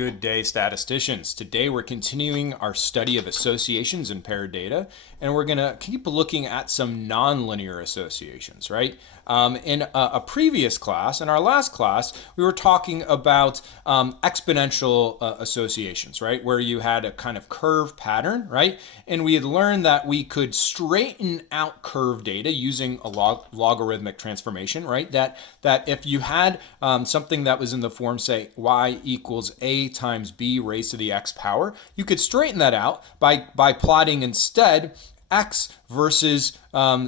Good day, statisticians. Today we're continuing our study of associations in paired data, and we're going to keep looking at some nonlinear associations, right? In a previous class, in our last class, we were talking about exponential associations, right? Where you had a kind of curve pattern, right? And we had learned that we could straighten out curve data using a logarithmic transformation, right? That if you had something that was in the form, say, y equals a times b raised to the x power, you could straighten that out by plotting instead x versus,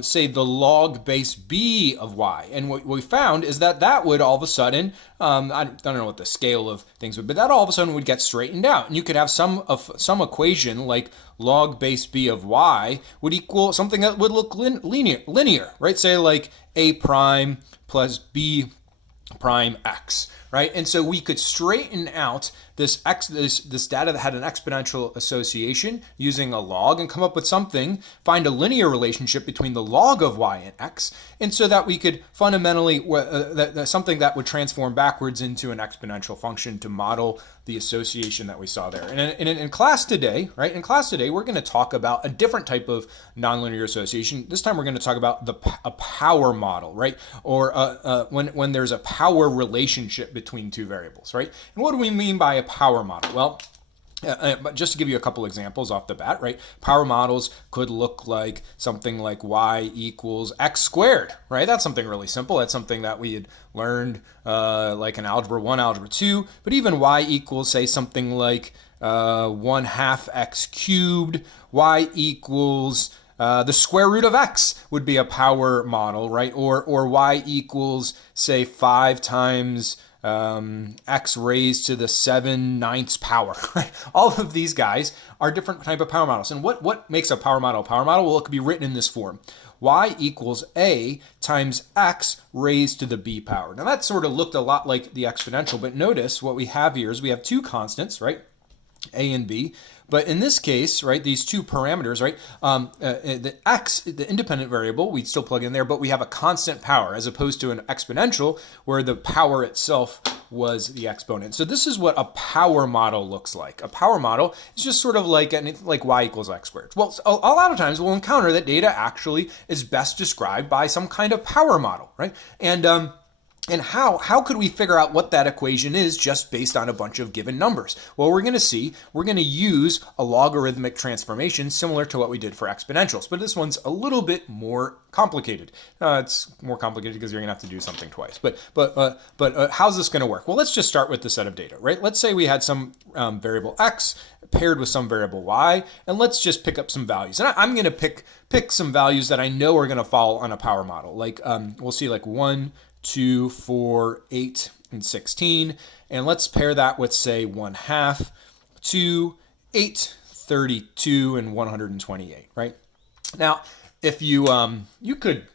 say, the log base b of y. And what we found is that would all of a sudden, I don't know what the scale of things would be, but that all of a sudden would get straightened out. And you could have some equation like log base b of y would equal something that would look linear, right? Say like a prime plus b prime x, right? And so we could straighten out this data that had an exponential association using a log and come up with something, find a linear relationship between the log of y and x, and so that we could fundamentally, something that would transform backwards into an exponential function to model the association that we saw there. And in class today, right? In class today, we're going to talk about a different type of nonlinear association. This time we're going to talk about a power model, right? Or when there's a power relationship between two variables, right? And what do we mean by a power model? Well, but just to give you a couple examples off the bat, right? Power models could look like something like y equals x squared, right? That's something really simple. That's something that we had learned like in Algebra 1, Algebra 2. But even y equals, say, something like 1/2 x cubed, y equals the square root of x would be a power model, right? Or y equals, say, 5 times x raised to the 7/9 power, right? All of these guys are different type of power models. And what makes a power model a power model? Well, it could be written in this form. Y equals a times x raised to the b power. Now that sort of looked a lot like the exponential, but notice what we have here is we have two constants, right? A and b. But in this case, right, these two parameters, right, the x, the independent variable, we'd still plug in there, but we have a constant power as opposed to an exponential where the power itself was the exponent. So this is what a power model looks like. A power model is just sort of like y equals x squared. Well, a lot of times we'll encounter that data actually is best described by some kind of power model, right? And how could we figure out what that equation is just based on a bunch of given numbers? Well, we're going to use a logarithmic transformation similar to what we did for exponentials, but this one's a little bit more complicated. It's more complicated because you're going to have to do something twice. But how's this going to work? Well, let's just start with the set of data, right? Let's say we had some variable x paired with some variable y, and let's just pick up some values. And I'm going to pick some values that I know are going to fall on a power model. Like we'll see like 1, 2, 4, 8, and 16. And let's pair that with, say, 1/2, 2, 8, 32, and 128, right? Now, if you could,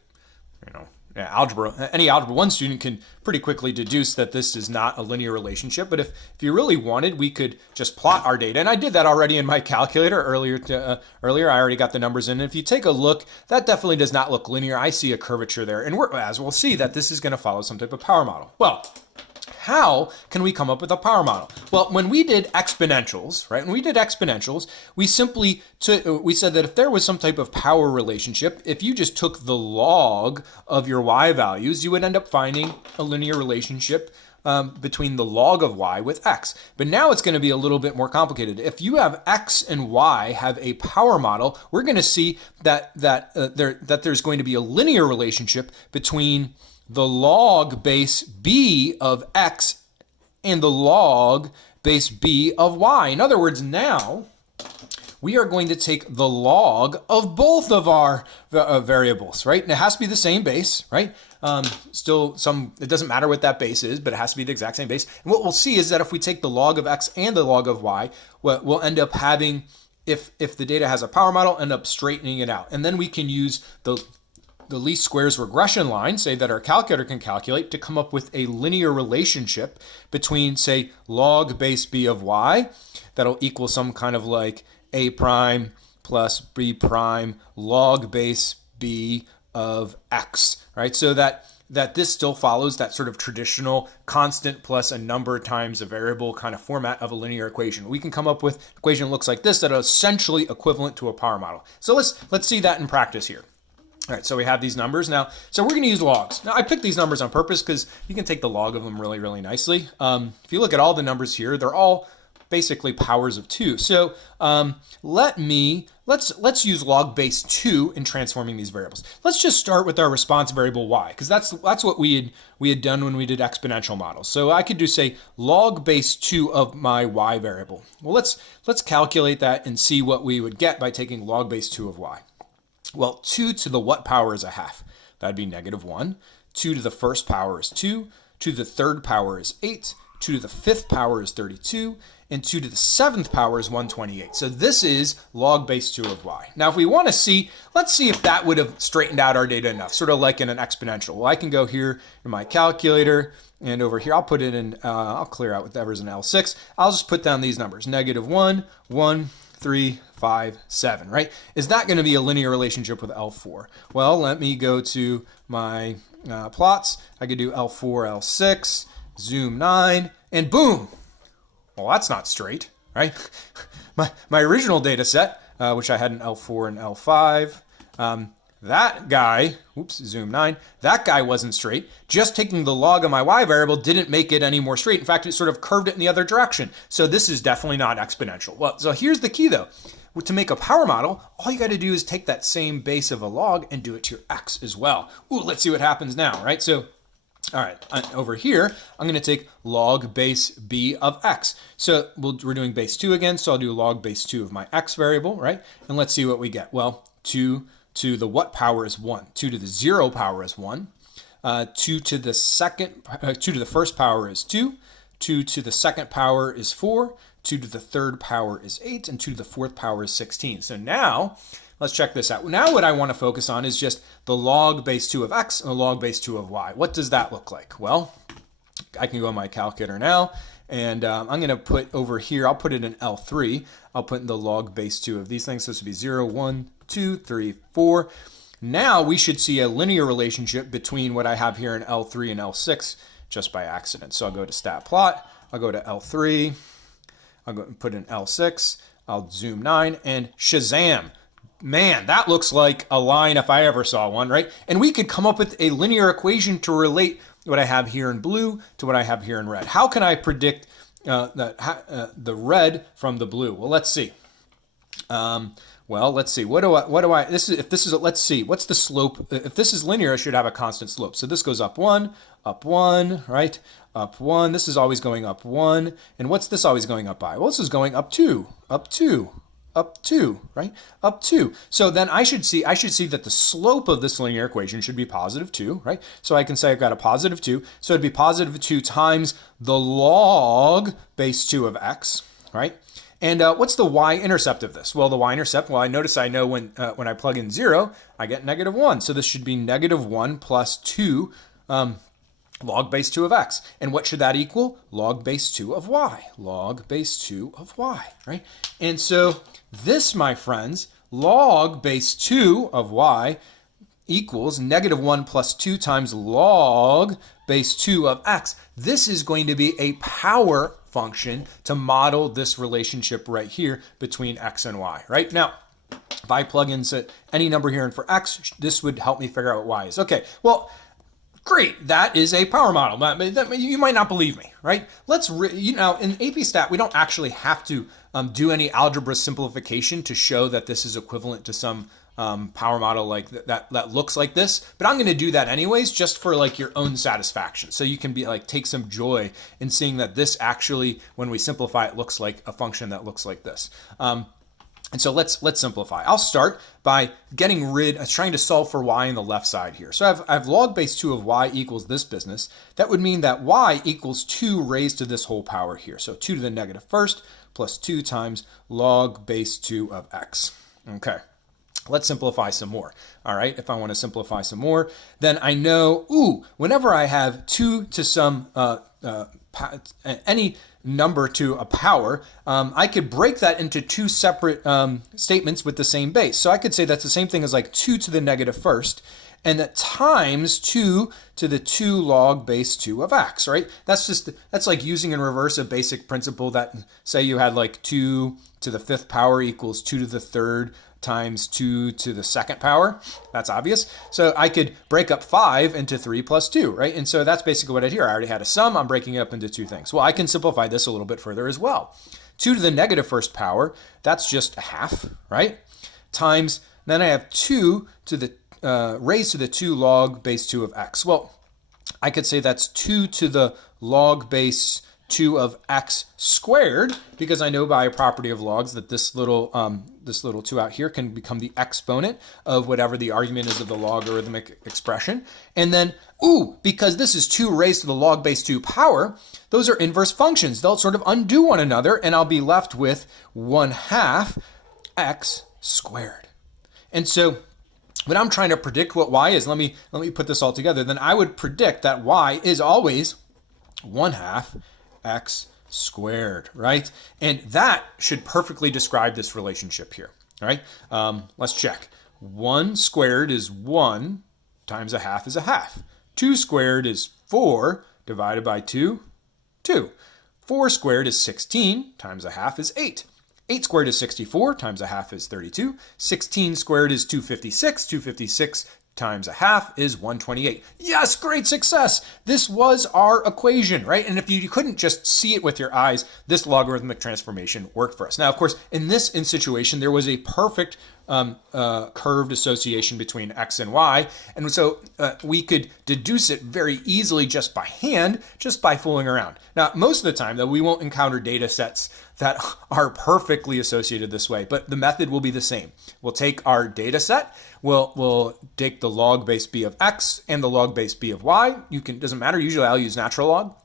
any Algebra 1 student can pretty quickly deduce that this is not a linear relationship. But if you really wanted, we could just plot our data. And I did that already in my calculator earlier. I already got the numbers in. And if you take a look, that definitely does not look linear. I see a curvature there. And as we'll see, that this is going to follow some type of power model. Well, how can we come up with a power model? Well, when we did exponentials, right? We said that if there was some type of power relationship, if you just took the log of your y values, you would end up finding a linear relationship between the log of y with x. But now it's going to be a little bit more complicated. If you have x and y have a power model, we're going to see that there's going to be a linear relationship between the log base b of x and the log base b of y. In other words, now we are going to take the log of both of our variables, right? And it has to be the same base, right? It doesn't matter what that base is, but it has to be the exact same base. And what we'll see is that if we take the log of x and the log of y, we'll end up having, if the data has a power model, end up straightening it out. And then we can use the least squares regression line, say, that our calculator can calculate to come up with a linear relationship between, say, log base b of y that'll equal some kind of like a prime plus b prime log base b of x, right? So that that this still follows that sort of traditional constant plus a number times a variable kind of format of a linear equation. We can come up with an equation that looks like this that are essentially equivalent to a power model. So let's see that in practice here. All right, so we have these numbers now. So we're going to use logs. Now, I picked these numbers on purpose because you can take the log of them really, really nicely. If you look at all the numbers here, they're all basically powers of 2. So let's use log base 2 in transforming these variables. Let's just start with our response variable y, because that's what we had done when we did exponential models. So I could do, say, log base 2 of my y variable. Well, let's calculate that and see what we would get by taking log base 2 of y. Well, 2 to the what power is a half? That'd be -1. 2 to the first power is 2. 2 to the third power is 8. 2 to the fifth power is 32. And 2 to the seventh power is 128. So this is log base 2 of y. Now, if we want to see, let's see if that would have straightened out our data enough, sort of like in an exponential. Well, I can go here in my calculator, and over here, I'll put it in, I'll clear out whatever's in L6. I'll just put down these numbers, -1, 1, 3, 5, 7, right? Is that going to be a linear relationship with L4? Well, let me go to my plots. I could do L4, L6, zoom 9, and boom. Well, that's not straight, right? my original data set, which I had in L4 and L5, that guy, zoom 9, that guy wasn't straight. Just taking the log of my y variable didn't make it any more straight. In fact, it sort of curved it in the other direction. So this is definitely not exponential. Well, so here's the key though. To make a power model, all you got to do is take that same base of a log and do it to your x as well. Ooh, let's see what happens now, right? So, all right, over here, I'm going to take log base b of x. So we're doing base 2 again, so I'll do log base 2 of my x variable, right? And let's see what we get. Well, 2 to the what power is 1. 2 to the 0 power is 1. 2 to the first power is 2. 2 to the second power is 4. 2 to the third power is 8. And 2 to the fourth power is 16. So now, let's check this out. Now what I want to focus on is just the log base 2 of x and the log base 2 of y. What does that look like? Well, I can go on my calculator now, and I'm going to put over here, I'll put it in L3. I'll put in the log base 2 of these things. So this would be 0, 1, 2, 3, 4. Now we should see a linear relationship between what I have here in L3 and L6 just by accident. So I'll go to stat plot, I'll go to L3, I'll go and put in L6, I'll zoom 9, and shazam. Man, that looks like a line if I ever saw one, right? And we could come up with a linear equation to relate what I have here in blue to what I have here in red. How can I predict the red from the blue? Well, let's see. Well, let's see. Let's see. What's the slope? If this is linear, it should have a constant slope. So this goes up 1, right? Up 1. This is always going up 1. And what's this always going up by? Well, this is going up 2, up 2. Up 2, right? Up 2. So then I should see that the slope of this linear equation should be positive 2, right? So I can say I've got a positive 2. So it'd be positive 2 times the log base 2 of x, right? And what's the y-intercept of this? Well, the y-intercept, I know when I plug in 0, I get -1. So this should be -1 plus 2 log base 2 of x. And what should that equal? Log base 2 of y. Log base 2 of y, right? And so this, my friends, log base 2 of y equals -1 plus 2 times log base 2 of x. This is going to be a power function to model this relationship right here between x and y, right? Now, if I plug in any number here in for x, this would help me figure out what y is. Okay, well, great, that is a power model. You might not believe me, right? In AP Stat, we don't actually have to do any algebra simplification to show that this is equivalent to some power model like that looks like this. But I'm going to do that anyways, just for like your own satisfaction. So you can be like take some joy in seeing that this actually, when we simplify it, looks like a function that looks like this. And so let's simplify. I'll start by trying to solve for y on the left side here. So I have log base 2 of y equals this business. That would mean that y equals 2 raised to this whole power here. So 2 to the negative first plus 2 times log base 2 of x. Okay. Let's simplify some more. All right, if I want to simplify some more, then I know, whenever I have 2 to some any number to a power, I could break that into 2 separate statements with the same base. So I could say that's the same thing as like 2 to the negative first, and that times 2 to the 2 log base 2 of x, right? That's like using in reverse a basic principle that, say you had like 2 to the 5th power equals 2 to the 3rd times 2 to the 2nd power. That's obvious. So I could break up 5 into 3 plus 2, right? And so that's basically what I did here. I already had a sum. I'm breaking it up into two things. Well, I can simplify this a little bit further as well. 2 to the negative 1st power, that's just a half, right? Times, then I have 2 to the raised to the 2 log base 2 of x. Well, I could say that's 2 to the log base 2 of x squared, because I know by a property of logs that this little 2 out here can become the exponent of whatever the argument is of the logarithmic expression. And then, because this is 2 raised to the log base 2 power, those are inverse functions. They'll sort of undo one another, and I'll be left with 1/2 x squared. And so when I'm trying to predict what y is, let me put this all together. Then I would predict that y is always 1/2 x squared, right? And that should perfectly describe this relationship here, right? Let's check. 1 squared is 1 times a half is a half. 2 squared is 4 divided by 2, 2. 4 squared is 16 times a half is 8. 8 squared is 64 times a half is 32. 16 squared is 256. 256 times a half is 128. Yes, great success. This was our equation, right? And if you couldn't just see it with your eyes, this logarithmic transformation worked for us. Now, of course, in this situation, there was a perfect curved association between x and y. And so we could deduce it very easily just by hand, just by fooling around. Now, most of the time, though, we won't encounter data sets that are perfectly associated this way, but the method will be the same. We'll take our data set, we'll take the log base b of x and the log base b of y. Doesn't matter, usually I'll use natural log.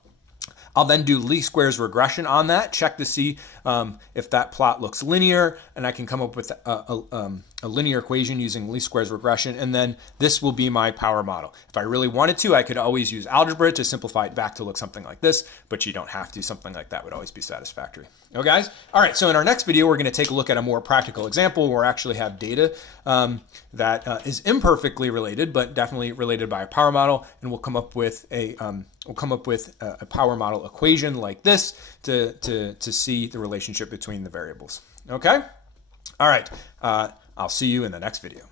I'll then do least squares regression on that, check to see if that plot looks linear, and I can come up with a linear equation using least squares regression, and then this will be my power model. If I really wanted to, I could always use algebra to simplify it back to look something like this, but you don't have to. Something like that would always be satisfactory. Okay, guys? All right, so in our next video, we're going to take a look at a more practical example where we actually have data that is imperfectly related, but definitely related by a power model, and we'll come up with a power model equation like this to see the relationship between the variables. Okay? All right. I'll see you in the next video.